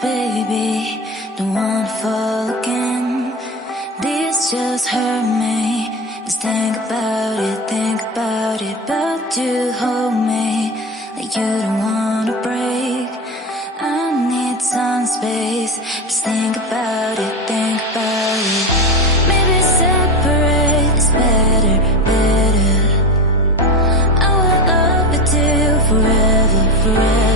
baby, don't wanna fall again. This just hurt me. Just think about it, but you hold me like you don't wanna break. I need some space. Just think about it, maybe separate is better, better. I will love you till forever, forever.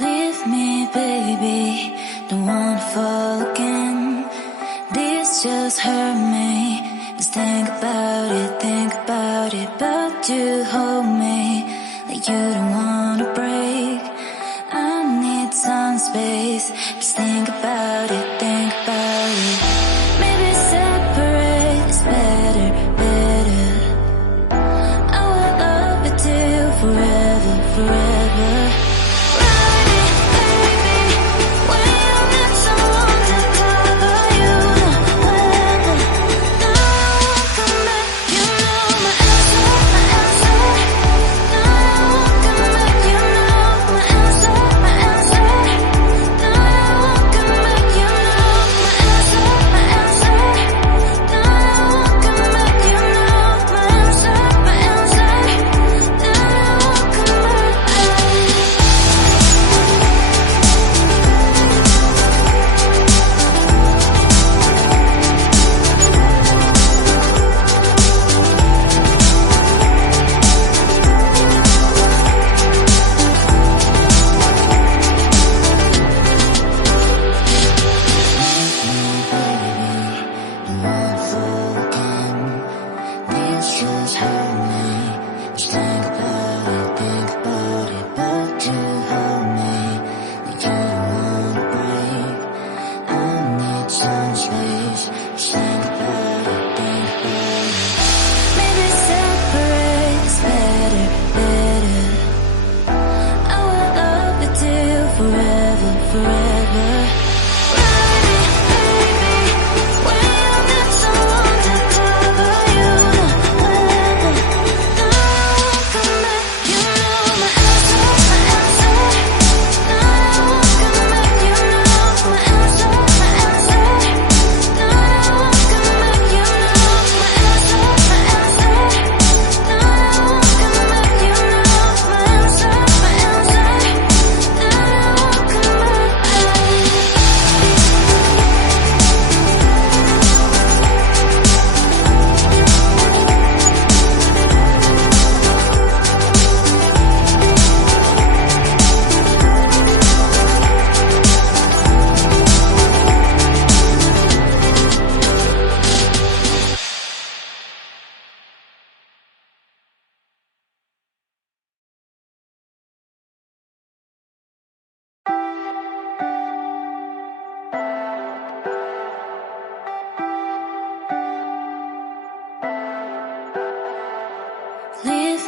Leave me, baby, don't wanna fall again. This just hurt me. Just think about it, but you hold me like you don't wanna break. I need some space. Just think about it, maybe separate is better, better. I will love you till forever, forever.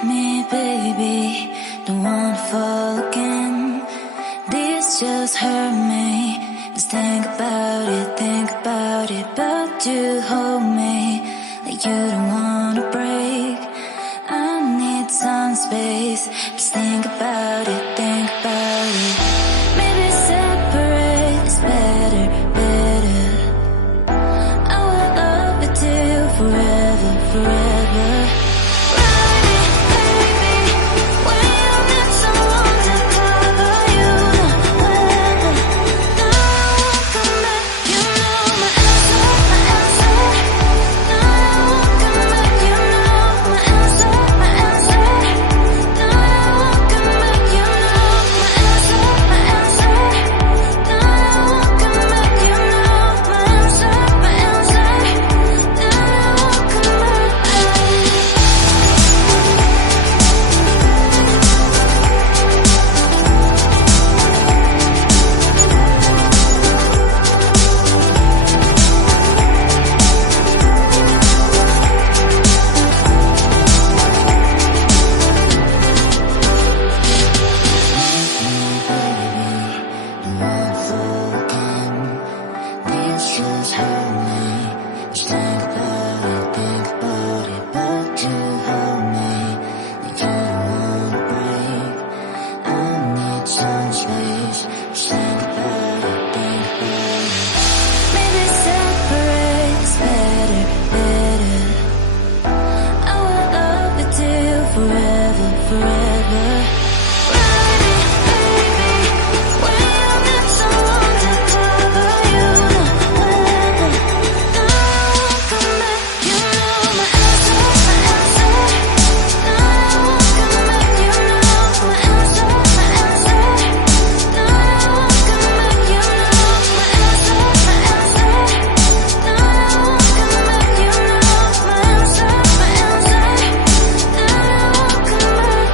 Leave me, baby, don't wanna fall again. This just hurt me. Just think about it, but you hold me like you don't wanna break. I need some space. Just think about it, Maybe separate is better, better. I will love you till forever, forever. Ride me, baby, when you need someone to cover you. Whenever, now I won't come back. You know my answer, my answer. Now I won't come back. You know my answer, my answer. Now I won't come back. You know my answer, my answer. Now I won't come back. You know my answer, my answer. Now I won't come back. This just hurt me. Just think about it, but you hold me like you don't wanna break. I need some space. Just think about it, Maybe separate is better, better. I will love you till forever, forever. Ride me, baby, when you need someone to cover you. Whenever, now I won't come back. You know my answer, my answer. Now I won't come back. You know my answer, my answer. Now I won't come back. You know my answer, my answer. Now I won't come back. You know my answer, my answer. Now I won't come back.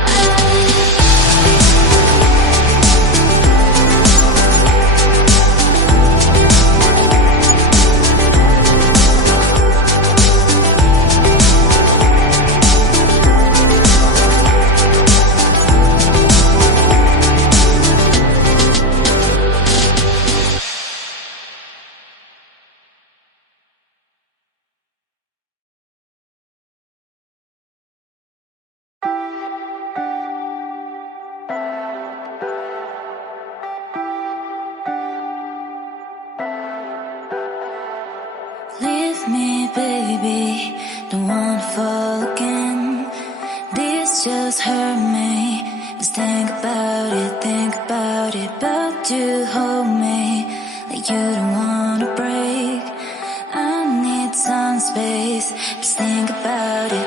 Leave me, baby, don't wanna fall again. This just hurt me. Just think about it, but you hold me like you don't wanna break. I need some space. Just think about it,